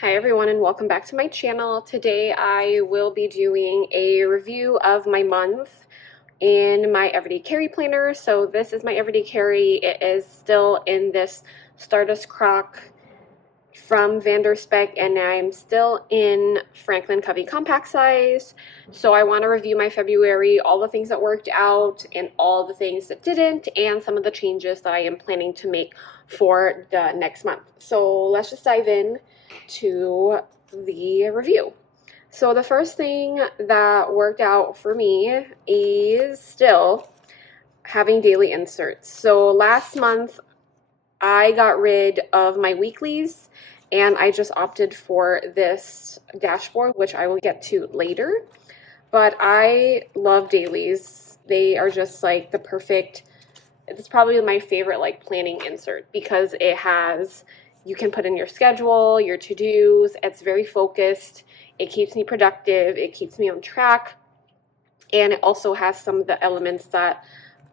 Hi everyone and welcome back to my channel. Today I will be doing a review of my month in my everyday carry planner. So this is my everyday carry. It is still in this Stardust Croc from Spek, and I'm still in Franklin Covey compact size. So I want to review my February, all the things that worked out and all the things that didn't, and some of the changes that I am planning to make for the next month. So let's just dive in to the review. So the first thing that worked out for me is still having daily inserts. So last month I got rid of my weeklies and I just opted for this dashboard, which I will get to later. But I love dailies. They are just like the perfect, it's probably my favorite like planning insert because it has, you can put in your schedule, your to-dos. It's very focused. It keeps me productive. It keeps me on track. And it also has some of the elements that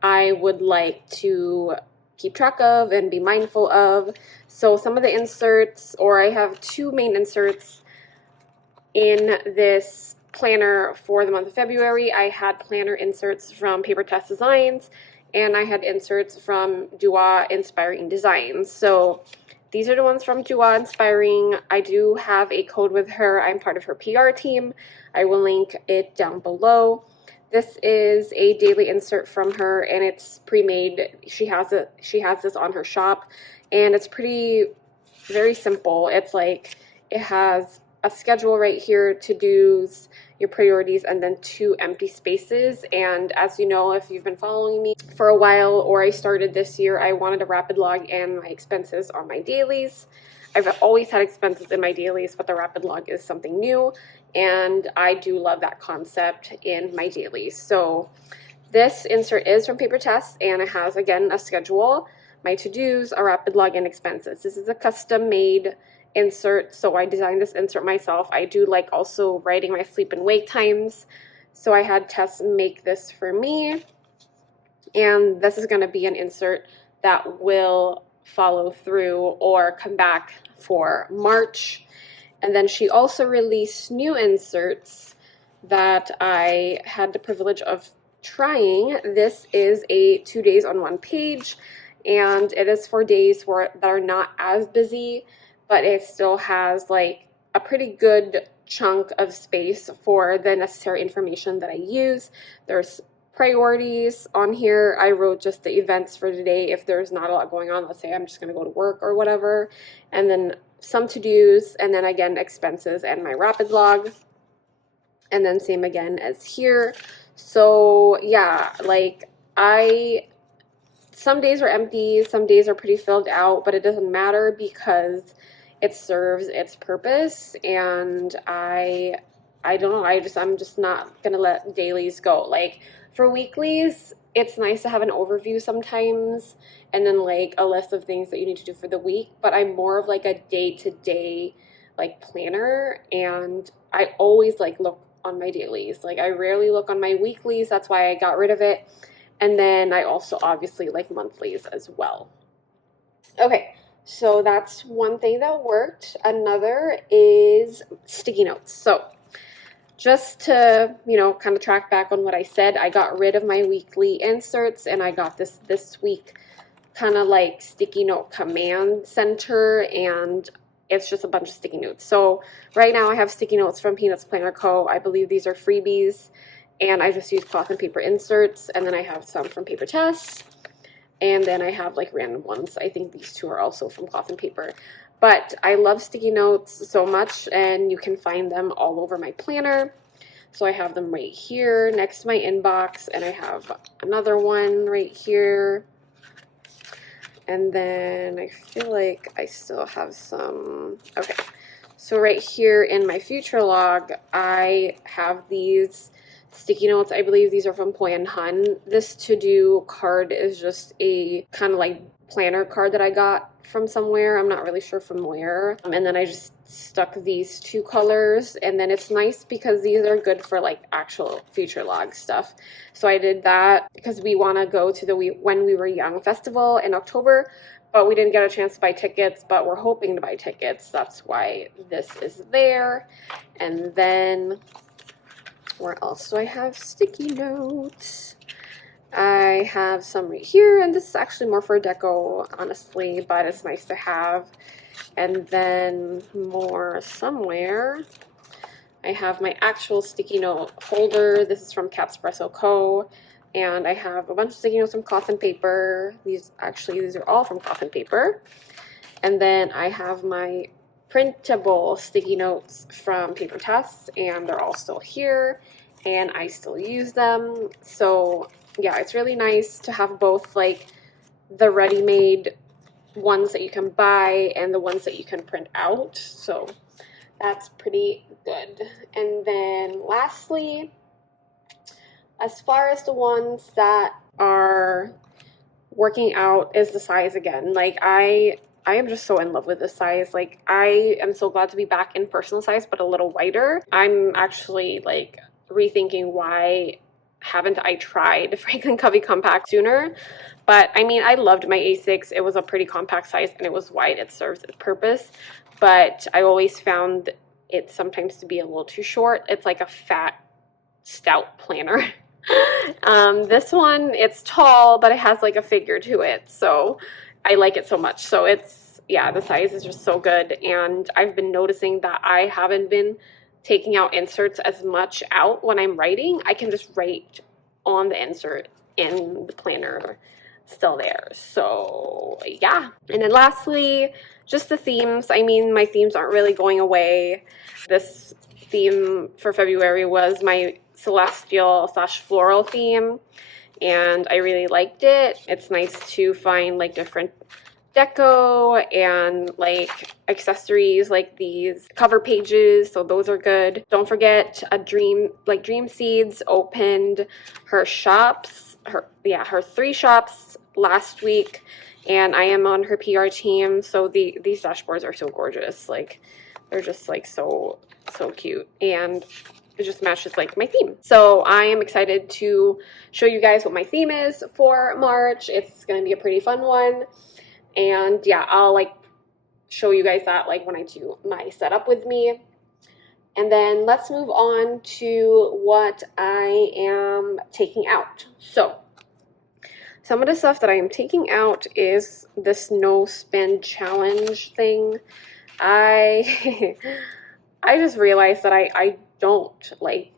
I would like to keep track of and be mindful of. So some of the inserts, or I have two main inserts in this planner for the month of February. I had planner inserts from PaperTess Designs, and I had inserts from Doaa Inspiring Designs. So these are the ones from Doaa Inspiring. I do have a code with her. I'm part of her PR team. I will link it down below. This is a daily insert from her, and it's pre-made. She has this on her shop, and it's very simple. It's like it has a schedule right here, to-dos, your priorities, and then two empty spaces. And as you know, if you've been following me for a while, or I started this year, I wanted a rapid log and my expenses on my dailies. I've always had expenses in my dailies, but the rapid log is something new, and I do love that concept in my dailies. So this insert is from PaperTess, and it has, again, a schedule, my to-dos, a rapid log, and expenses. This is a custom-made insert, so I designed this insert myself. I do like also writing my sleep and wake times, so I had Tess make this for me, and this is going to be an insert that will follow through or come back for March. And then she also released new inserts that I had the privilege of trying. This is a 2 days on one page, and it is for days that are not as busy, but it still has like a pretty good chunk of space for the necessary information that I use. There's priorities on here. I wrote just the events for today if there's not a lot going on. Let's say I'm just going to go to work or whatever. And then some to-dos, and then again expenses and my rapid log. And then same again as here. So yeah, like some days are empty, some days are pretty filled out, but it doesn't matter because it serves its purpose. And I don't know, I'm just not gonna let dailies go. Like for weeklies, it's nice to have an overview sometimes and then like a list of things that you need to do for the week, but I'm more of like a day-to-day like planner, and I always like look on my dailies. Like I rarely look on my weeklies. That's why I got rid of it. And then I also obviously like monthlies as well. Okay, so that's one thing that worked. Another is sticky notes. So just to, kind of track back on what I said, I got rid of my weekly inserts, and I got this week kind of like sticky note command center, and it's just a bunch of sticky notes. So right now I have sticky notes from Peanuts Planner Co. I believe these are freebies, and I just use cloth and paper inserts, and then I have some from PaperTess, and then I have like random ones. I think these two are also from cloth and paper. But I love sticky notes so much, and you can find them all over my planner. So I have them right here next to my inbox, and I have another one right here. And then I feel like I still have some. Okay, so right here in my future log, I have these sticky notes. I believe these are from Poi and Hun. This to-do card is just a kind of like planner card that I got from somewhere. I'm not really sure from where. And then I just stuck these two colors, and then it's nice because these are good for like actual future log stuff. So I did that because we want to go to the When We Were Young festival in October, but we didn't get a chance to buy tickets, but we're hoping to buy tickets. That's why this is there. And then where else do I have sticky notes? I have some right here, and this is actually more for deco, honestly, but it's nice to have. And then more somewhere, I have my actual sticky note holder. This is from Capspresso Co. And I have a bunch of sticky notes from Cloth and Paper. These are all from Cloth and Paper. And then I have my printable sticky notes from PaperTess, and they're all still here, and I still use them. So yeah, it's really nice to have both, like, the ready-made ones that you can buy and the ones that you can print out. So that's pretty good. And then lastly, as far as the ones that are working out, is the size again. Like, I am just so in love with this size. Like, I am so glad to be back in personal size, but a little wider. I'm actually, like, rethinking why haven't I tried Franklin Covey Compact sooner. But I mean, I loved my A6. It was a pretty compact size and it was wide. It serves its purpose. But I always found it sometimes to be a little too short. It's like a fat, stout planner. This one, it's tall, but it has like a figure to it. So I like it so much. So it's, yeah, the size is just so good. And I've been noticing that I haven't been taking out inserts as much out when I'm writing. I can just write on the insert in the planner still there. So yeah. And then lastly, just the themes. I mean, my themes aren't really going away. This theme for February was my celestial/floral theme, and I really liked it. It's nice to find like different deco and like accessories like these cover pages, so those are good. Don't forget Dream Seeds opened her shops, her 3 shops last week, and I am on her PR team. So these dashboards are so gorgeous. Like, they're just like so cute, and it just matches like my theme. So I am excited to show you guys what my theme is for March. It's gonna be a pretty fun one. And yeah, I'll like show you guys that like when I do my setup with me. And then let's move on to what I am taking out. So some of the stuff that I am taking out is this no spin challenge thing. I just realized that I don't like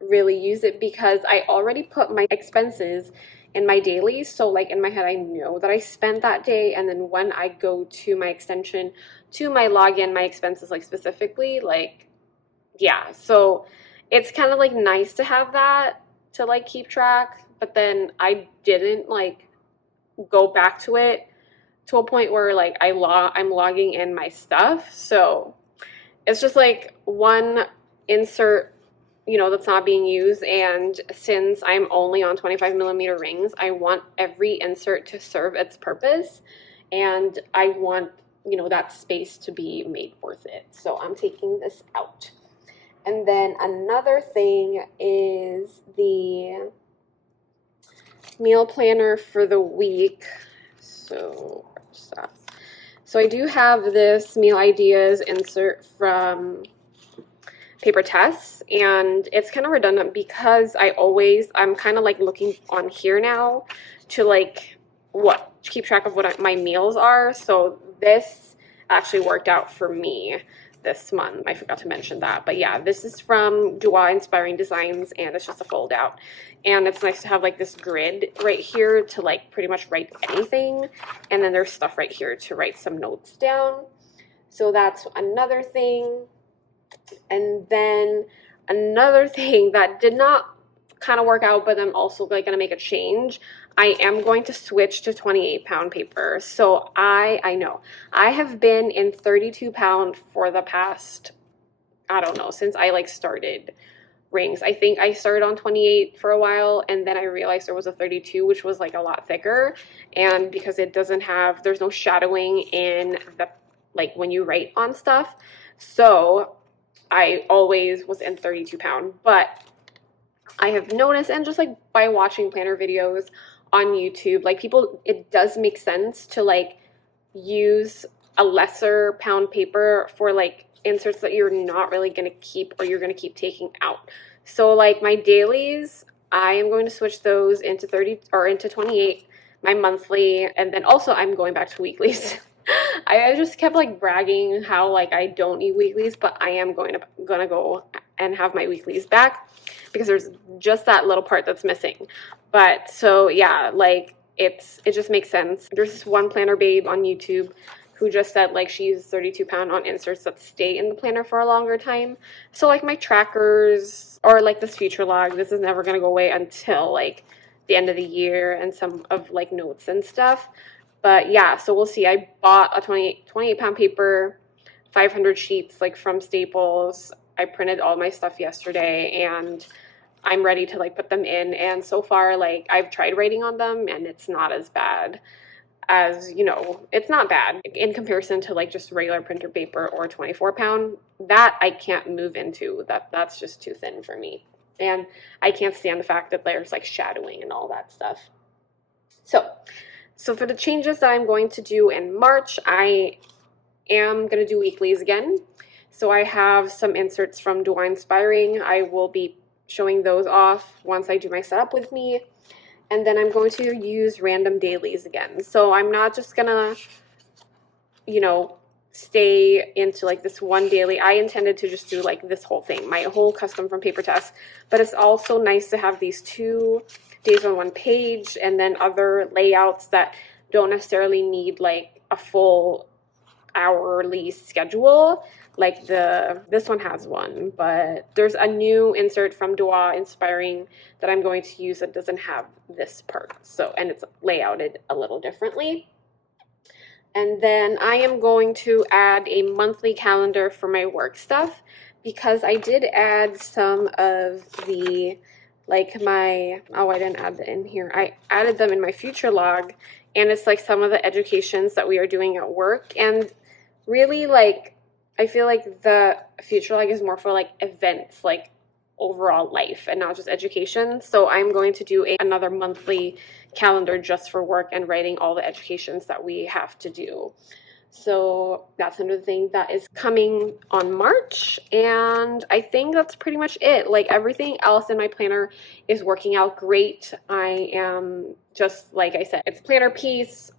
really use it because I already put my expenses in my dailies. So like in my head, I know that I spent that day, and then when I go to my extension, to my login, my expenses like specifically, like, yeah. So it's kind of like nice to have that to like keep track, but then I didn't like go back to it to a point where like I'm logging in my stuff. So it's just like one insert, you know, that's not being used. And since I'm only on 25mm rings, I want every insert to serve its purpose, and I want, you know, that space to be made worth it. So I'm taking this out. And then another thing is the meal planner for the week. So I do have this meal ideas insert from PaperTess, and it's kind of redundant because I'm kind of like looking on here now to like keep track of what my meals are. So this actually worked out for me this month. I forgot to mention that, but yeah, this is from Doaa Inspiring Designs, and it's just a fold out, and it's nice to have like this grid right here to like pretty much write anything, and then there's stuff right here to write some notes down. So that's another thing. And then another thing that did not kind of work out, but I'm also like going to make a change. I am going to switch to 28-pound paper. So I know I have been in 32-pound for the past, I don't know, since I like started rings. I think I started on 28 for a while, and then I realized there was a 32, which was like a lot thicker. And because it doesn't have, there's no shadowing in the, like when you write on stuff. So I always was in 32-pound, but I have noticed, and just like by watching planner videos on YouTube, like people, it does make sense to like use a lesser pound paper for like inserts that you're not really going to keep or you're going to keep taking out. So like my dailies, I am going to switch those into 30 or into 28, my monthly, and then also I'm going back to weeklies. I just kept like bragging how like I don't need weeklies, but I am gonna go and have my weeklies back because there's just that little part that's missing. But so yeah, like it just makes sense. There's this one planner babe on YouTube who just said like she uses 32 pound on inserts that stay in the planner for a longer time. So like my trackers or like this future log, this is never gonna go away until like the end of the year and some of like notes and stuff. But yeah, so we'll see. I bought a 28 pound paper, 500 sheets like from Staples. I printed all my stuff yesterday and I'm ready to like put them in. And so far, like I've tried writing on them and it's not as bad as, you know, it's not bad in comparison to like just regular printer paper or 24 pound. That I can't move into. That's just too thin for me. And I can't stand the fact that there's like shadowing and all that stuff. So for the changes that I'm going to do in March, I am going to do weeklies again. So I have some inserts from Doaa Inspiring. I will be showing those off once I do my setup with me. And then I'm going to use random dailies again. So I'm not just going to, you know, stay into like this one daily. I intended to just do like this whole thing, my whole custom from PaperTess. But it's also nice to have these 2 days on one page and then other layouts that don't necessarily need like a full hourly schedule. Like this one has one, but there's a new insert from Doaa Inspiring that I'm going to use that doesn't have this part. So, and it's layouted a little differently. And then I am going to add a monthly calendar for my work stuff because I did add some of the like my, oh, I didn't add that in here. I added them in my future log, and it's like some of the educations that we are doing at work. And really, like, I feel like the future log is more for like events, like overall life and not just education. So I'm going to do another monthly calendar just for work and writing all the educations that we have to do. So that's another thing that is coming on March, and I think that's pretty much it. Like everything else in my planner is working out great. I am just, like I said, it's planner piece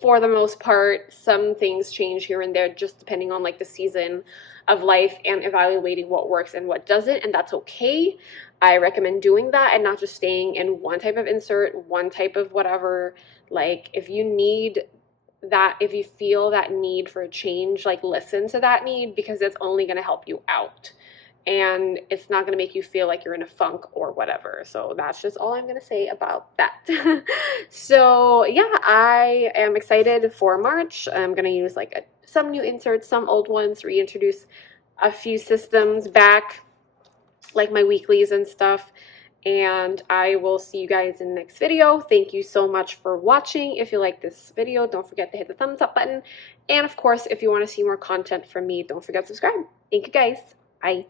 for the most part. Some things change here and there just depending on like the season of life and evaluating what works and what doesn't, and that's okay. I recommend doing that and not just staying in one type of insert, one type of whatever. Like if you need that, if you feel that need for a change, like listen to that need because it's only going to help you out and it's not going to make you feel like you're in a funk or whatever. So that's just all I'm going to say about that. So yeah, I am excited for March. I'm going to use like some new inserts, some old ones, reintroduce a few systems back, like my weeklies and stuff. And I will see you guys in the next video. Thank you so much for watching. If you like this video, don't forget to hit the thumbs up button. And of course, if you want to see more content from me, don't forget to subscribe. Thank you guys. Bye.